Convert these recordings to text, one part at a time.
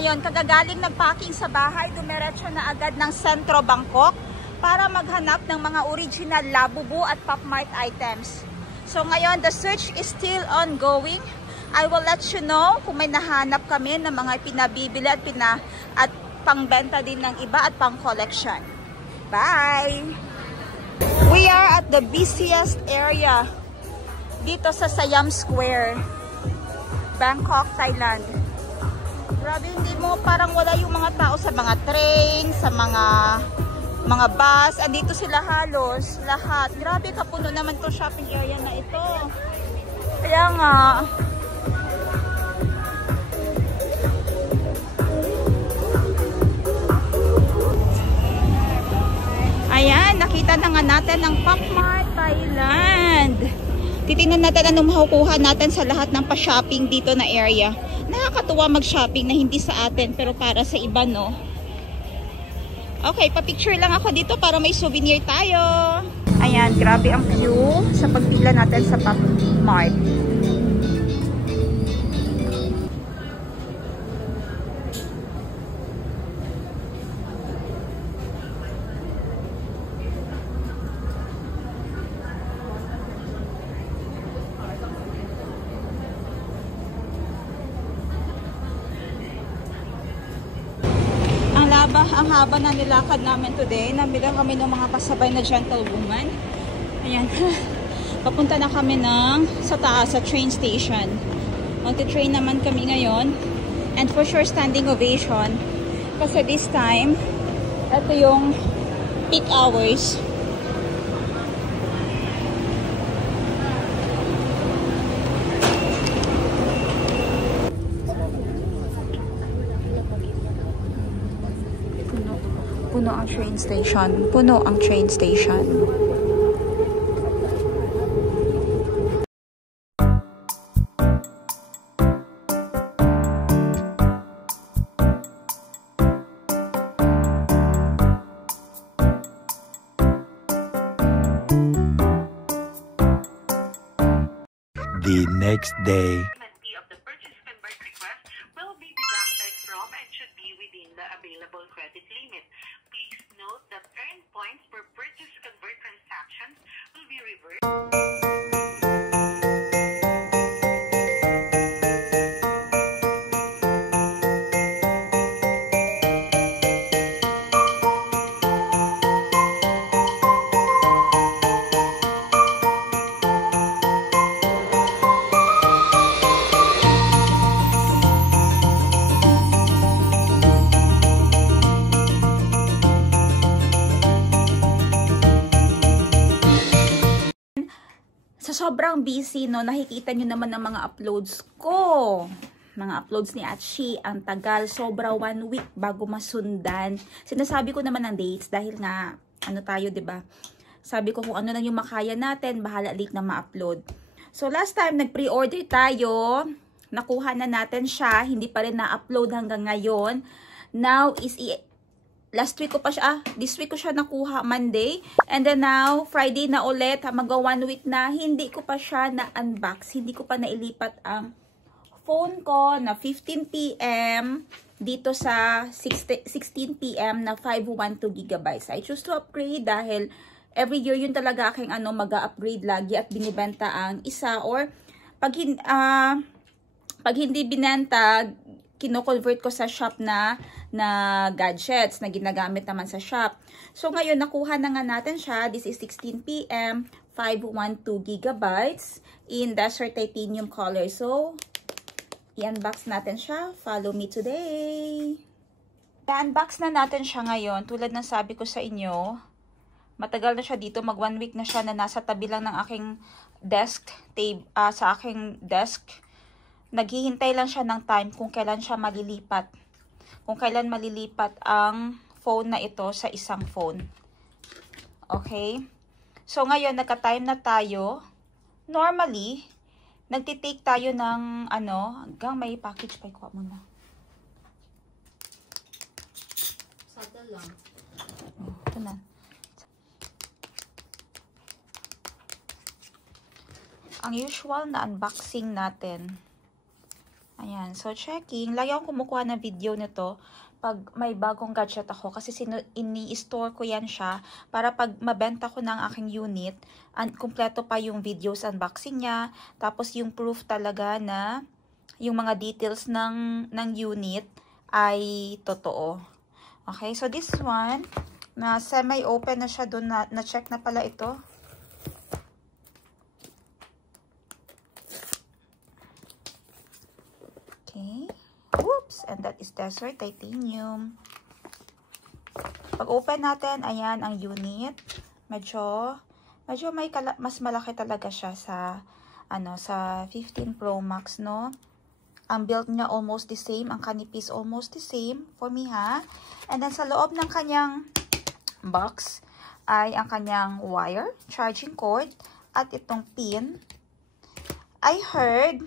ngayon, kagagaling nagpacking sa bahay, dumiretso na agad ng Sentro Bangkok para maghanap ng mga original Labubu at Pop Mart items. So ngayon, the search is still ongoing. I will let you know kung may nahanap kami ng mga pinabibili at pangbenta din ng iba at pang collection. Bye! We are at the busiest area dito sa Siam Square, Bangkok, Thailand. Grabe, hindi mo parang wala yung mga tao sa mga train, sa mga bus. Andito sila halos lahat. Grabe, kapuno naman to shopping area na ito. Kaya nga, ayan, nakita na nga natin ang Pop Mart Thailand. Titingnan natin anong makukuha natin sa lahat ng pa-shopping dito na area. Nakakatuwa mag-shopping na hindi sa atin pero para sa iba, no? Okay, pa-picture lang ako dito para may souvenir tayo. Ayan, grabe ang view sa pagpila natin sa Pop Mart. Ang haba na nilakad namin today. Nabila kami ng mga kasabay na gentlewoman. Ayan. Papunta na kami sa taas, sa train station. Magte-train naman kami ngayon. And for sure, standing ovation. Kasi this time, ito yung peak hours. Puno ang train station. Puno ang train station. The next day. Available credit limit. Please note that earned points for purchase convert transactions will be reversed. Sobrang busy, no? Nakikita nyo naman ang mga uploads ko. Mga uploads ni Atshi, ang tagal. Sobra 1 week bago masundan. Sinasabi ko naman ang dates dahil nga, ano tayo, diba? Sabi ko kung ano na yung makaya natin, bahala late na ma-upload. So, last time, nag-pre-order tayo. Nakuha na natin siya. Hindi pa rin na-upload hanggang ngayon. Now, last week ko pa siya, this week ko siya nakuha Monday. And then now, Friday na ulit, mag 1 week na, hindi ko pa siya na-unbox. Hindi ko pa nailipat ang phone ko na 15 PM dito sa 16 PM na 512 GB. I choose to upgrade dahil every year yun talaga aking mag-upgrade lagi at binibenta ang isa. Or pag hindi binenta, kino-convert ko sa shop na gadgets na ginagamit naman sa shop. So, ngayon, nakuha na nga natin siya. This is 16 PM, 512 GB in Desert Titanium color. So, i-unbox natin siya. Follow me today. I-unbox na natin siya ngayon. Tulad ng sabi ko sa inyo, matagal na siya dito. Mag 1 week na siya na nasa tabi lang ng aking desk, sa aking desk. Naghihintay lang siya ng time kung kailan siya malilipat. Kung kailan malilipat ang phone na ito sa isang phone. Okay? So, ngayon, nagka-time na tayo. Normally, nagtitake tayo ng, hanggang may package pa, ikuha mo na. Sata lang. Ito na. Ang usual na unboxing natin Ayan. So, checking. Lagi akong kumukuha ng video nito pag may bagong gadget ako. Kasi ini-store ko yan siya para pag mabenta ko ng aking unit, kumpleto pa yung videos unboxing niya. Tapos yung proof talaga na yung mga details ng unit ay totoo. Okay, so this one, na semi-open na siya doon, na-check na pala ito. Okay. Oops, and that is Desert Titanium. Pag open natin, ayan ang unit. Medyo mas malaki talaga siya sa sa 15 Pro Max, no? Ang build niya almost the same, ang kanipis almost the same for me, ha. And then sa loob ng kanyang box ay ang kanyang wire, charging cord, at itong pin. I heard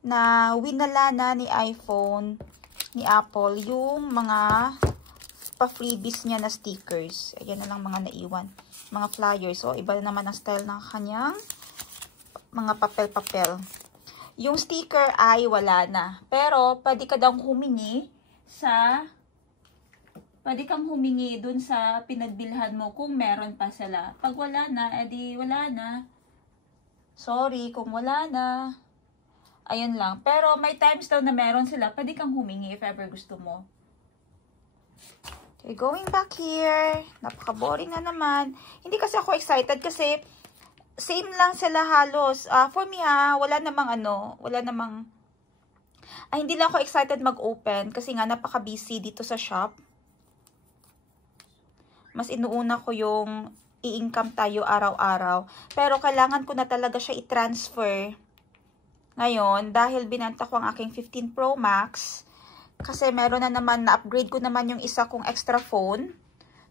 na winala na ni iPhone, ni Apple, yung mga pa-freebies niya na stickers. Ayan na lang mga naiwan. Mga flyers. So, iba na naman ang style ng kanyang mga papel-papel. Yung sticker ay wala na. Pero, pwede kang humingi dun sa pinagbilhan mo kung meron pa sila. Pag wala na, edi wala na. Sorry kung wala na. Ayun lang. Pero may times daw na meron sila. Pwede kang humingi if ever gusto mo. Okay, going back here. Napaka-boring na naman. Hindi kasi ako excited kasi same lang sila halos. For me wala namang hindi lang ako excited mag-open kasi nga napaka-busy dito sa shop. Mas inuuna ko yung i-income tayo araw-araw. Pero kailangan ko na talaga siya i-transfer ngayon, dahil binanta ko ang aking 15 Pro Max, kasi meron na naman, na-upgrade ko naman yung isa kong extra phone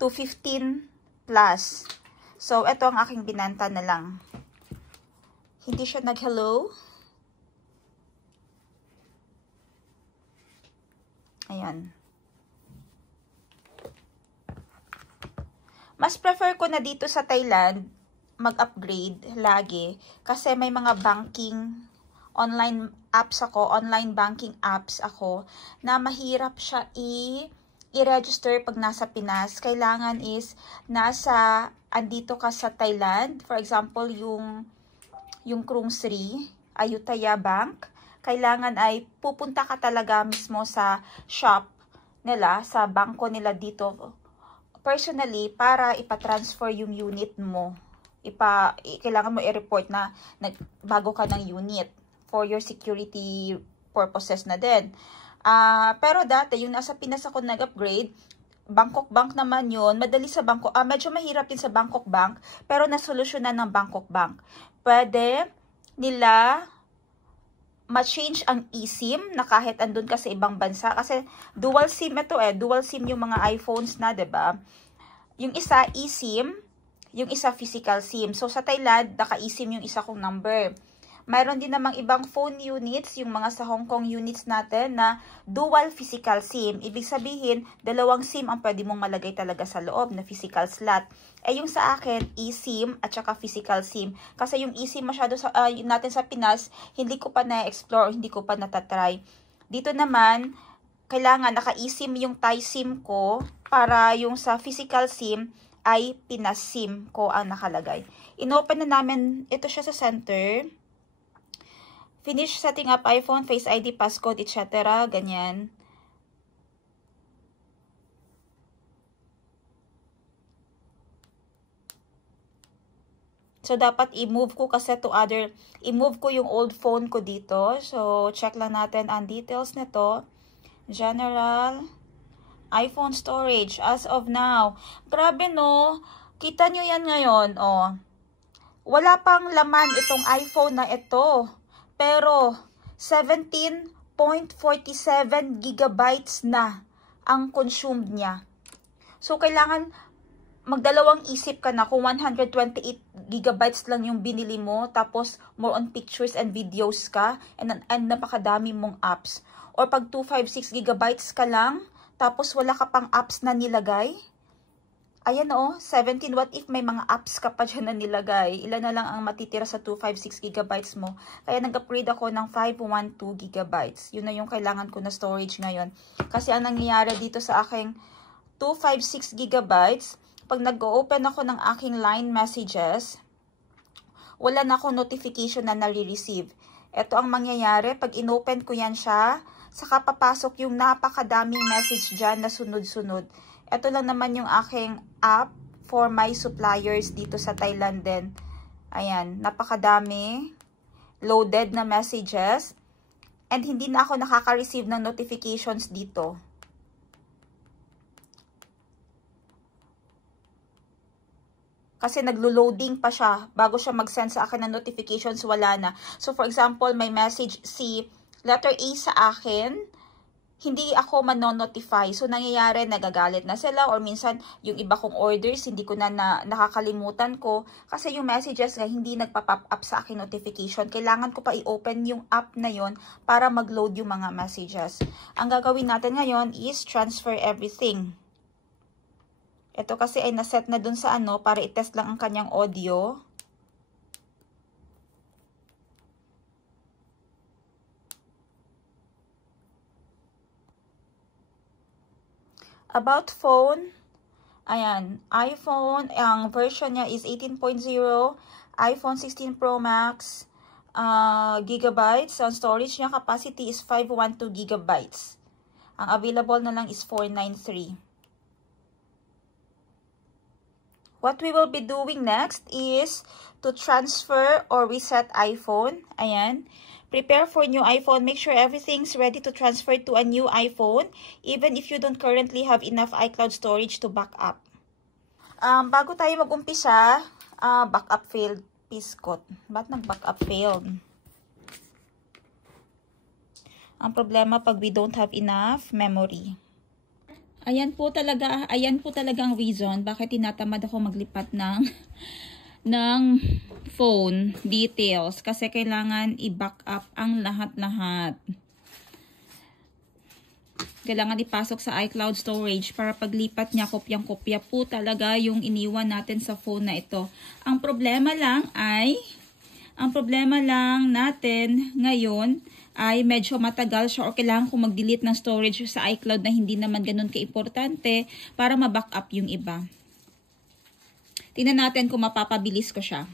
to 15 Plus. So, ito ang aking binanta na lang. Hindi siya nag-hello. Ayan. Mas prefer ko na dito sa Thailand mag-upgrade lagi kasi may mga online banking apps ako na mahirap siya i-register pag nasa Pinas. Kailangan is andito ka sa Thailand, for example, yung Krungsri, Ayutthaya Bank, kailangan ay pupunta ka talaga mismo sa shop nila, sa bangko nila dito personally para ipa-transfer yung unit mo. Kailangan mo i-report na bago ka ng unit for your security purposes na din. Pero dati, yung nasa Pinas ako nag-upgrade, Bangkok Bank naman yun. Madali sa Bangkok. Medyo mahirap din sa Bangkok Bank, pero nasolusyonan ng Bangkok Bank. Pwede nila ma-change ang eSIM na kahit andun ka sa ibang bansa. Kasi dual SIM ito Dual SIM yung mga iPhones na, 'di ba? Yung isa eSIM, yung isa physical SIM. So sa Thailand, naka-eSIM yung isa kong number. Mayroon din namang ibang phone units, yung mga sa Hong Kong units natin na dual physical SIM. Ibig sabihin, dalawang SIM ang pwede mong malagay talaga sa loob na physical slot. Yung sa akin, eSIM at saka physical SIM. Kasi yung eSIM masyado natin sa Pinas, hindi ko pa na-explore, hindi ko pa natatry. Dito naman, kailangan naka-eSIM yung Thai SIM ko para yung sa physical SIM ay Pinas SIM ko ang nakalagay. Inopen na namin, ito siya sa center. Finish setting up iPhone, Face ID, passcode, etc. Ganyan. So, dapat i-move ko kasi i-move ko yung old phone ko dito. So, check lang natin ang details nito. General, iPhone storage, as of now. Grabe, no? Kita nyo yan ngayon, Wala pang laman itong iPhone na ito. Pero, 17.47 gigabytes na ang consumed niya. So, kailangan magdalawang isip ka na kung 128 gigabytes lang yung binili mo, tapos more on pictures and videos ka, and napakadami mong apps. Or pag 256 gigabytes ka lang, tapos wala ka pang apps na nilagay. Ayan o, 17. What if may mga apps ka pa dyan na nilagay? Ilan na lang ang matitira sa 256 gigabytes mo? Kaya nag-upgrade ako ng 512 gigabytes. Yun na yung kailangan ko na storage ngayon. Kasi ang nangyayari dito sa aking 256 gigabytes, pag nag-open ako ng aking line messages, wala na akong notification na nare-receive. Ito ang mangyayari, pag inopen ko yan siya, saka papasok yung napakadaming message dyan na sunod-sunod. Ito lang naman yung aking app for my suppliers dito sa Thailand din. Ayan, napakadami. Loaded na messages. And hindi na ako nakaka-receive ng notifications dito. Kasi naglo-loading pa siya. Bago siya mag-send sa akin ng notifications, wala na. So for example, may message si letter A sa akin, hindi ako manonotify. So, nangyayari, nagagalit na sila or minsan, yung iba kong orders, hindi ko na nakakalimutan ko. Kasi yung messages nga, hindi nagpa-pop up sa aking notification. Kailangan ko pa i-open yung app na yon para mag-load yung mga messages. Ang gagawin natin ngayon is transfer everything. Ito kasi ay naset na dun sa ano, para i-test lang ang kanyang audio. About phone, ayan, iPhone, ang version niya is 18.0, iPhone 16 Pro Max, gigabytes, ang storage niya capacity is 512 gigabytes. Ang available na lang is 493. What we will be doing next is to transfer or reset iPhone. Ayan. Prepare for new iPhone. Make sure everything's ready to transfer to a new iPhone, even if you don't currently have enough iCloud storage to back up. Bago tayo mag-umpisa, backup failed. Piskot. Ba't nag-backup failed? Ang problema pag we don't have enough memory. Ayan po talaga ang reason bakit tinatamad ako maglipat ng phone details kasi kailangan i-back up ang lahat-lahat. Kailangan ipasok sa iCloud storage para paglipat niya, kopyang-kopya po talaga yung iniwan natin sa phone na ito. Ang problema lang natin ngayon ay medyo matagal siya o kailangan ko mag-delete ng storage sa iCloud na hindi naman ganun ka-importante para ma-back up yung iba. Tingnan natin kung mapapabilis ko siya.